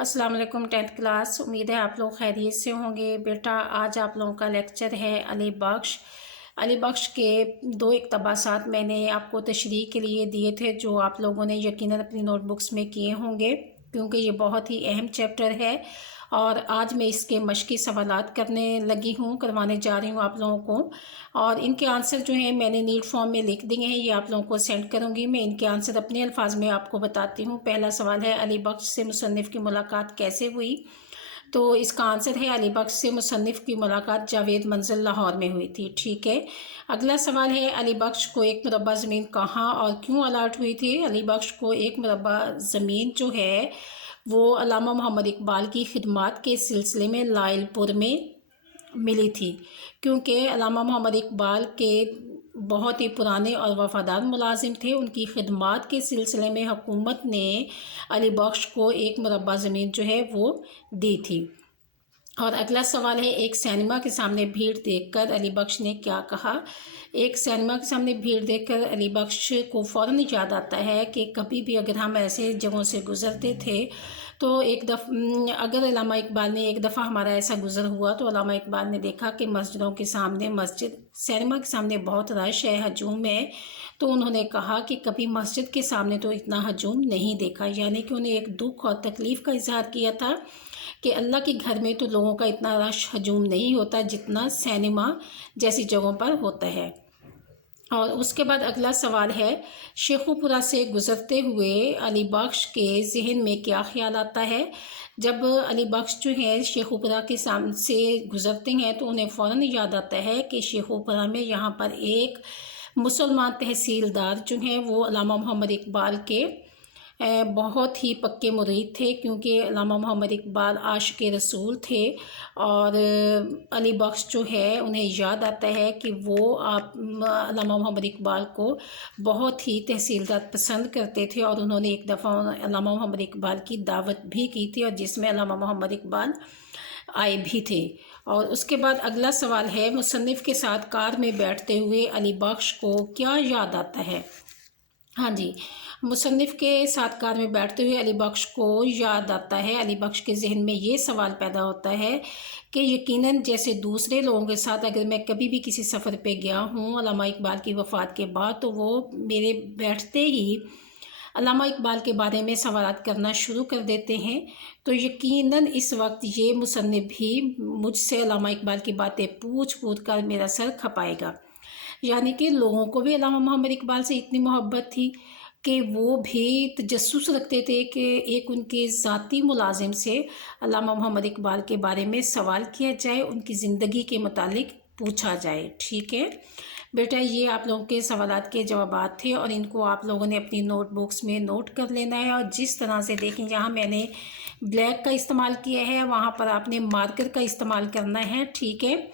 अस्सलाम वालेकुम 10th class. उम्मीद है आप लोग खैरियत से होंगे। बेटा आज आप लोगों का लेक्चर है अली बख्श के दो इक़्तिबासात मैंने आपको तशरीह के लिए दिए थे, जो आप लोगों ने यकीनन अपनी नोटबुक्स में किए होंगे, क्योंकि ये बहुत ही अहम चैप्टर है। और आज मैं इसके मश्की सवालात करवाने जा रही हूँ आप लोगों को। और इनके आंसर जो हैं मैंने नीट फॉर्म में लिख दिए हैं, ये आप लोगों को सेंड करूँगी। मैं इनके आंसर अपने अल्फाज में आपको बताती हूँ। पहला सवाल है, अली बख्श से मुसन्निफ़ की मुलाकात कैसे हुई? तो इसका आंसर है, अली बख्श से मुसन्निफ़ की मुलाकात जावेद मंजिल लाहौर में हुई थी। ठीक है। अगला सवाल है, अली बख्श को एक मुरब्बा ज़मीन कहाँ और क्यों अलाट हुई थी? अली बख्श को एक मुरब्बा ज़मीन जो है वो अल्लामा मोहम्मद इकबाल की खिदमत के सिलसिले में लायलपुर में मिली थी, क्योंकि अल्लामा मोहम्मद इकबाल के बहुत ही पुराने और वफ़ादार मुलाजिम थे। उनकी खिदमत के सिलसिले में हुकूमत ने अली बख्श को एक मुरब्बा ज़मीन जो है वो दी थी। और अगला सवाल है, एक सिनेमा के सामने भीड़ देखकर अली बख्श ने क्या कहा? एक सिनेमा के सामने भीड़ देखकर अली बख्श को फ़ौरन याद आता है कि कभी भी अगर हम ऐसे जगहों से गुज़रते थे तो अगर अल्लामा इकबाल ने एक दफ़ा हमारा ऐसा गुज़र हुआ तो अल्लामा इकबाल ने देखा कि मस्जिदों के सामने सिनेमा के सामने बहुत रश है, हजूम है। तो उन्होंने कहा कि कभी मस्जिद के सामने तो इतना हजूम नहीं देखा, यानी कि उन्हें एक दुख और तकलीफ़ का इजहार किया था कि अल्लाह के घर में तो लोगों का इतना रश हजूम नहीं होता जितना सिनेमा जैसी जगहों पर होता है। और उसके बाद अगला सवाल है, शेखुपुरा से गुज़रते हुए अली बख्श के जहन में क्या ख्याल आता है? जब अली बख्श जो है शेखुपुरा के सामने से गुज़रते हैं तो उन्हें फ़ौरन याद आता है कि शेखुपुरा में यहाँ पर एक मुसलमान तहसीलदार जो हैं वो अल्लामा मोहम्मद इकबाल के बहुत ही पक्के मुरीद थे, क्योंकि अल्लामा मोहम्मद इकबाल आशिक़ रसूल थे। और अली बख्श जो है उन्हें याद आता है कि वो अल्लामा मोहम्मद इकबाल को बहुत ही तहसीलदार पसंद करते थे, और उन्होंने एक दफ़ा अल्लामा मोहम्मद इकबाल की दावत भी की थी, और जिसमें अल्लामा मोहम्मद इकबाल आए भी थे। और उसके बाद अगला सवाल है, मुसन्निफ़ के साथ कार में बैठते हुए अली बख्श को क्या याद आता है? हाँ जी, मुसन्निफ़ के साथ कार में बैठते हुए अली बख्श को याद आता है, अली बख्श के जहन में ये सवाल पैदा होता है कि यकीनन जैसे दूसरे लोगों के साथ अगर मैं कभी भी किसी सफ़र पे गया हूँ अल्लामा इकबाल की वफ़ात के बाद, तो वो मेरे बैठते ही अल्लामा इकबाल के बारे में सवालात करना शुरू कर देते हैं। तो यकीनन इस वक्त ये मुसन्निफ़ भी मुझसे अल्लामा इकबाल की बातें पूछ कर मेरा सर खपाएगा। यानी कि लोगों को भी अल्लामा मोहम्मद इकबाल से इतनी मोहब्बत थी कि वो भी तजस्सुस रखते थे कि एक उनके ज़ाती मुलाजिम से अल्लामा मोहम्मद इकबाल के बारे में सवाल किया जाए, उनकी ज़िंदगी के मुतालिक पूछा जाए। ठीक है बेटा, ये आप लोगों के सवालात के जवाबात थे, और इनको आप लोगों ने अपनी नोटबुक्स में नोट कर लेना है। और जिस तरह से देखें, यहाँ मैंने ब्लैक का इस्तेमाल किया है, वहाँ पर आपने मार्कर का इस्तेमाल करना है। ठीक है,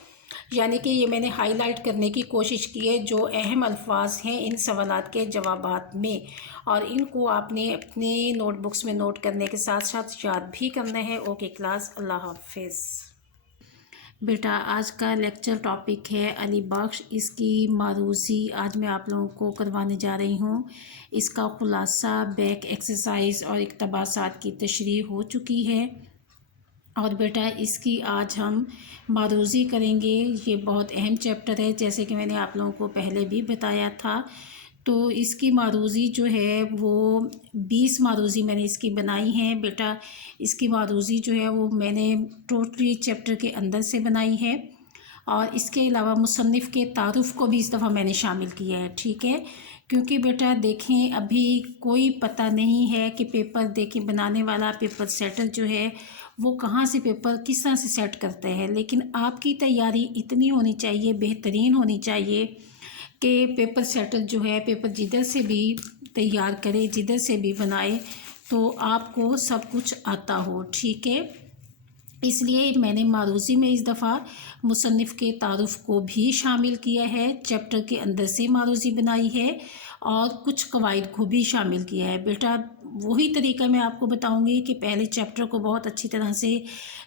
यानी कि ये मैंने हाईलाइट करने की कोशिश की है जो अहम अल्फाज हैं इन सवालात के जवाबात में, और इनको आपने अपने नोटबुक्स में नोट करने के साथ साथ याद भी करना है। ओके क्लास, अल्लाह हाफिज़। बेटा आज का लेक्चर टॉपिक है अली बख्श, इसकी मारूज़ी आज मैं आप लोगों को करवाने जा रही हूँ। इसका ख़ुलासा, बैक एक्सरसाइज और इक़्तिबासात की तशरीह हो चुकी है, और बेटा इसकी आज हम मारूज़ी करेंगे। ये बहुत अहम चैप्टर है, जैसे कि मैंने आप लोगों को पहले भी बताया था। तो इसकी मारूज़ी जो है वो 20 मारूज़ी मैंने इसकी बनाई है। बेटा इसकी मारूज़ी जो है वो मैंने टोटली चैप्टर के अंदर से बनाई है, और इसके अलावा मुसन्निफ़ के तारुफ़ को भी इस दफ़ा मैंने शामिल किया है। ठीक है, क्योंकि बेटा देखें अभी कोई पता नहीं है कि पेपर देखें बनाने वाला पेपर सेटर जो है वो कहाँ से पेपर किस तरह से सेट करते हैं, लेकिन आपकी तैयारी इतनी होनी चाहिए, बेहतरीन होनी चाहिए कि पेपर सेटर जो है पेपर जिधर से भी तैयार करे, जिधर से भी बनाए, तो आपको सब कुछ आता हो। ठीक है, इसलिए मैंने मारूज़ी में इस दफ़ा मुसन्निफ़ के तारुफ़ को भी शामिल किया है, चैप्टर के अंदर से मारूज़ी बनाई है, और कुछ कवाइद को भी शामिल किया है। बेटा वही तरीका मैं आपको बताऊंगी कि पहले चैप्टर को बहुत अच्छी तरह से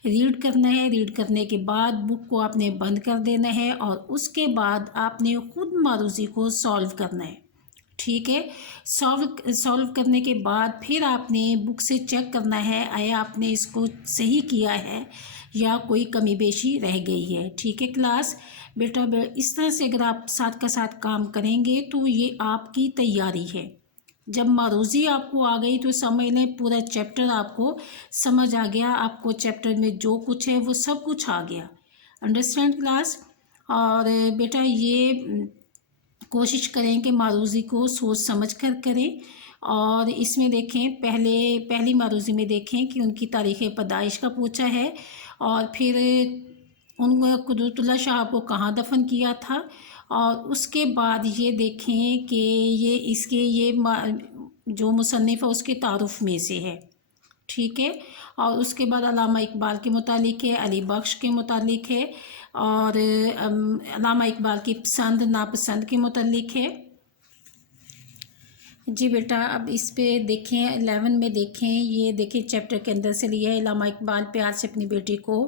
रीड करना है, रीड करने के बाद बुक को आपने बंद कर देना है, और उसके बाद आपने ख़ुद मारूज़ी को सॉल्व करना है। ठीक है। सॉल्व करने के बाद फिर आपने बुक से चेक करना है आया आपने इसको सही किया है या कोई कमी बेशी रह गई है। ठीक है क्लास, बेटा इस तरह से अगर आप साथ का साथ काम करेंगे तो ये आपकी तैयारी है। जब मारूज़ी आपको आ गई तो समझ लें पूरा चैप्टर आपको समझ आ गया, आपको चैप्टर में जो कुछ है वो सब कुछ आ गया। Understand class. और बेटा ये कोशिश करें कि मारूज़ी को सोच समझ कर करें। और इसमें देखें पहली मारूज़ी में देखें कि उनकी तारीख़ पैदाइश का पूछा है और फिर उन कुदरतुल्लाह शाह को कहाँ दफन किया था। और उसके बाद ये देखें कि ये जो मुसन्निफ़ है उसके तारुफ़ में से है। ठीक है। और उसके बाद अल्लामा इकबाल के मुतालिक है, अली बख्श के मुतालिक है और अल्लामा इकबाल की पसंद नापसंद के मुतालिक है। जी बेटा अब इस पे देखें 11 में देखें, ये देखें चैप्टर के अंदर से लिया है। अल्लामा इकबाल प्यार से अपनी बेटी को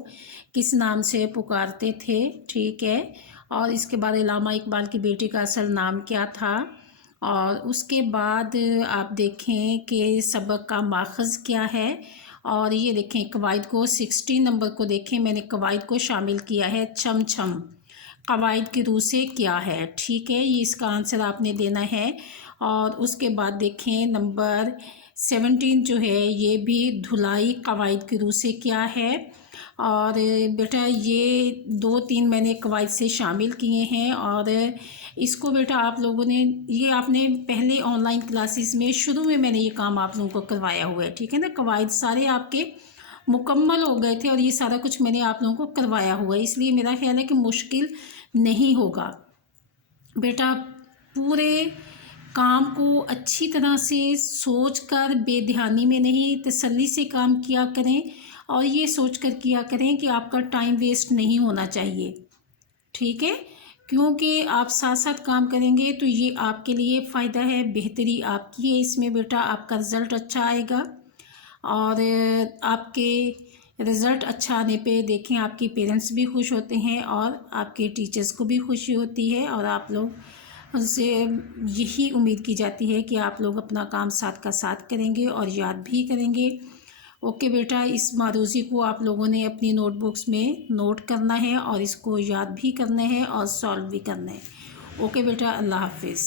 किस नाम से पुकारते थे। ठीक है। और इसके बाद अल्लामा इकबाल की बेटी का असल नाम क्या था। और उसके बाद आप देखें कि सबक का माखज़ क्या है। और ये देखें कवायद को 16 नंबर को देखें, मैंने कवायद को शामिल किया है छम छम, कवायद की रूह से क्या है। ठीक है, ये इसका आंसर आपने देना है। और उसके बाद देखें नंबर 17 जो है ये भी धुलाई कवायद की रूह से क्या है। और बेटा ये 2-3 मैंने कवायद से शामिल किए हैं। और इसको बेटा आप लोगों ने ये आपने पहले ऑनलाइन क्लासेस में शुरू में मैंने ये काम आप लोगों को करवाया हुआ है। ठीक है ना, कवायद सारे आपके मुकम्मल हो गए थे और ये सारा कुछ मैंने आप लोगों को करवाया हुआ है, इसलिए मेरा ख्याल है कि मुश्किल नहीं होगा। बेटा पूरे काम को अच्छी तरह से सोच कर बेध्यानी में नहीं तसल्ली से काम किया करें और ये सोच कर किया करें कि आपका टाइम वेस्ट नहीं होना चाहिए। ठीक है, क्योंकि आप साथ साथ काम करेंगे तो ये आपके लिए फ़ायदा है, बेहतरी आपकी है इसमें। बेटा आपका रिज़ल्ट अच्छा आएगा और आपके रिज़ल्ट अच्छा आने पे देखें आपके पेरेंट्स भी खुश होते हैं और आपके टीचर्स को भी खुशी होती है और आप लोग उनसे यही उम्मीद की जाती है कि आप लोग अपना काम साथ का साथ करेंगे और याद भी करेंगे। ओके बेटा, इस मारूज़ी को आप लोगों ने अपनी नोटबुक्स में नोट करना है और इसको याद भी करना है और सॉल्व भी करना है। ओके बेटा, अल्लाह हाफिज़।